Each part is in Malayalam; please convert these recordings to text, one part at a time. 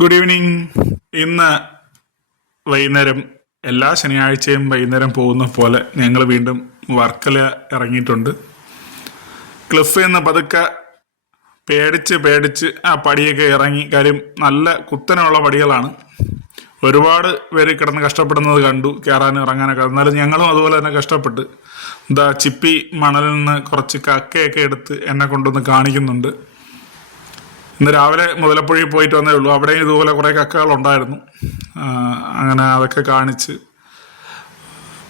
Good evening. ഇന്ന് വൈകുന്നേരം എല്ലാ ശനിയാഴ്ചയും വൈകുന്നേരം പോകുന്ന പോലെ ഞങ്ങൾ വീണ്ടും വർക്കല ഇറങ്ങിയിട്ടുണ്ട്. ക്ലിഫിൽ നിന്ന് പതുക്കെ പേടിച്ച് ആ പടിയൊക്കെ ഇറങ്ങി. കാര്യം നല്ല കുത്തനുള്ള പടികളാണ്. ഒരുപാട് പേര് കിടന്ന് കഷ്ടപ്പെടുന്നത് കണ്ടു, കയറാനും ഇറങ്ങാനൊക്കെ. എന്നാലും ഞങ്ങളും അതുപോലെ തന്നെ കഷ്ടപ്പെട്ട് ചിപ്പി മണലിൽ നിന്ന് കുറച്ച് കക്കയൊക്കെ എടുത്ത് എന്നെ കൊണ്ടൊന്ന് കാണിക്കുന്നുണ്ട്. ഇന്ന് രാവിലെ മുതലപ്പുഴയിൽ പോയിട്ട് വന്നേ ഉള്ളൂ. അവിടെയും ഇതുപോലെ കുറേ കക്കകളുണ്ടായിരുന്നു. അങ്ങനെ അതൊക്കെ കാണിച്ച്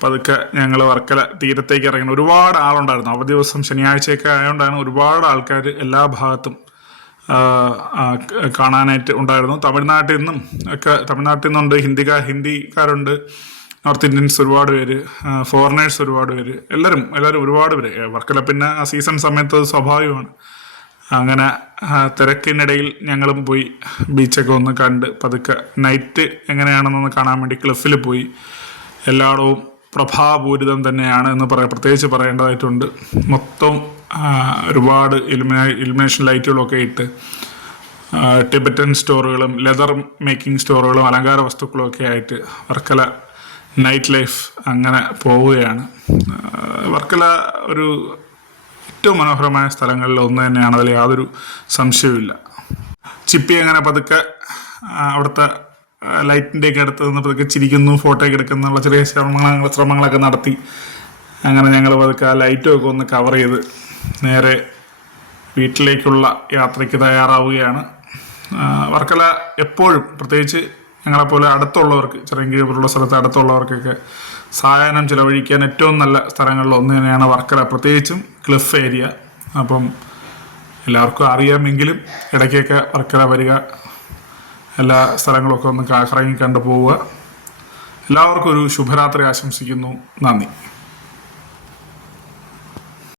പതുക്കെ ഞങ്ങൾ വർക്കല തീരത്തേക്ക് ഇറങ്ങി. ഒരുപാട് ആളുണ്ടായിരുന്നു. അവധി ദിവസം ശനിയാഴ്ചയൊക്കെ ആയതുകൊണ്ടാണ് ഒരുപാട് ആൾക്കാർ എല്ലാ ഭാഗത്തും കാണാനായിട്ട് ഉണ്ടായിരുന്നു. തമിഴ്നാട്ടിൽ നിന്നുണ്ട്, ഹിന്ദിക്കാരുണ്ട്, നോർത്ത് ഇന്ത്യൻസ് ഒരുപാട് പേര്, ഫോറിനേഴ്സ് ഒരുപാട് പേര്, എല്ലാവരും ഒരുപാട് പേര്. വർക്കല പിന്നെ ആ സീസൺ സമയത്ത് അത് സ്വാഭാവികമാണ്. അങ്ങനെ തിരക്കിനിടയിൽ ഞങ്ങളും പോയി ബീച്ചൊക്കെ ഒന്ന് കണ്ട് പതുക്കെ നൈറ്റ് എങ്ങനെയാണെന്നൊന്ന് കാണാൻ വേണ്ടി ക്ലിഫിൽ പോയി. എല്ലായിടവും പ്രഭാപൂരിതം തന്നെയാണ് എന്ന് പ്രത്യേകിച്ച് പറയേണ്ടതായിട്ടുണ്ട്. മൊത്തം ഒരുപാട് ഇലുമിനേഷൻ ലൈറ്റുകളൊക്കെ ഇട്ട് ടിബറ്റൻ സ്റ്റോറുകളും ലെതർ മേക്കിംഗ് സ്റ്റോറുകളും അലങ്കാര വസ്തുക്കളും ഒക്കെ ആയിട്ട് വർക്കല നൈറ്റ് ലൈഫ് അങ്ങനെ പോവുകയാണ്. വർക്കല ഒരു ഏറ്റവും മനോഹരമായ സ്ഥലങ്ങളിൽ ഒന്ന് തന്നെയാണ്, അതിൽ യാതൊരു സംശയവുമില്ല. ചിപ്പി അങ്ങനെ പതുക്കെ അവിടുത്തെ ലൈറ്റിൻ്റെയൊക്കെ അടുത്ത് നിന്ന് പതുക്കെ ചിരിക്കുന്നു, ഫോട്ടോയൊക്കെ എടുക്കുന്നുള്ള ചെറിയ ശ്രമങ്ങളൊക്കെ നടത്തി. അങ്ങനെ ഞങ്ങൾ പതുക്കെ ആ ലൈറ്റുമൊക്കെ ഒന്ന് കവർ ചെയ്ത് നേരെ വീട്ടിലേക്കുള്ള യാത്രയ്ക്ക് തയ്യാറാവുകയാണ്. വർക്കല എപ്പോഴും, പ്രത്യേകിച്ച് ഞങ്ങളെപ്പോലെ അടുത്തുള്ളവർക്ക്, ചിറയൻകീഴ് പോലുള്ള സ്ഥലത്ത് അടുത്തുള്ളവർക്കൊക്കെ സായാഹ്നം ചിലവഴിക്കാൻ ഏറ്റവും നല്ല സ്ഥലങ്ങളിൽ ഒന്ന് തന്നെയാണ് വർക്കല, പ്രത്യേകിച്ചും ക്ലിഫ് ഏരിയ. അപ്പം എല്ലാവർക്കും അറിയാമെങ്കിലും ഇടയ്ക്കൊക്കെ വർക്കല വരിക, എല്ലാ സ്ഥലങ്ങളൊക്കെ ഒന്ന് കറങ്ങി കണ്ടു പോവുക. എല്ലാവർക്കും ഒരു ശുഭരാത്രി ആശംസിക്കുന്നു. നന്ദി.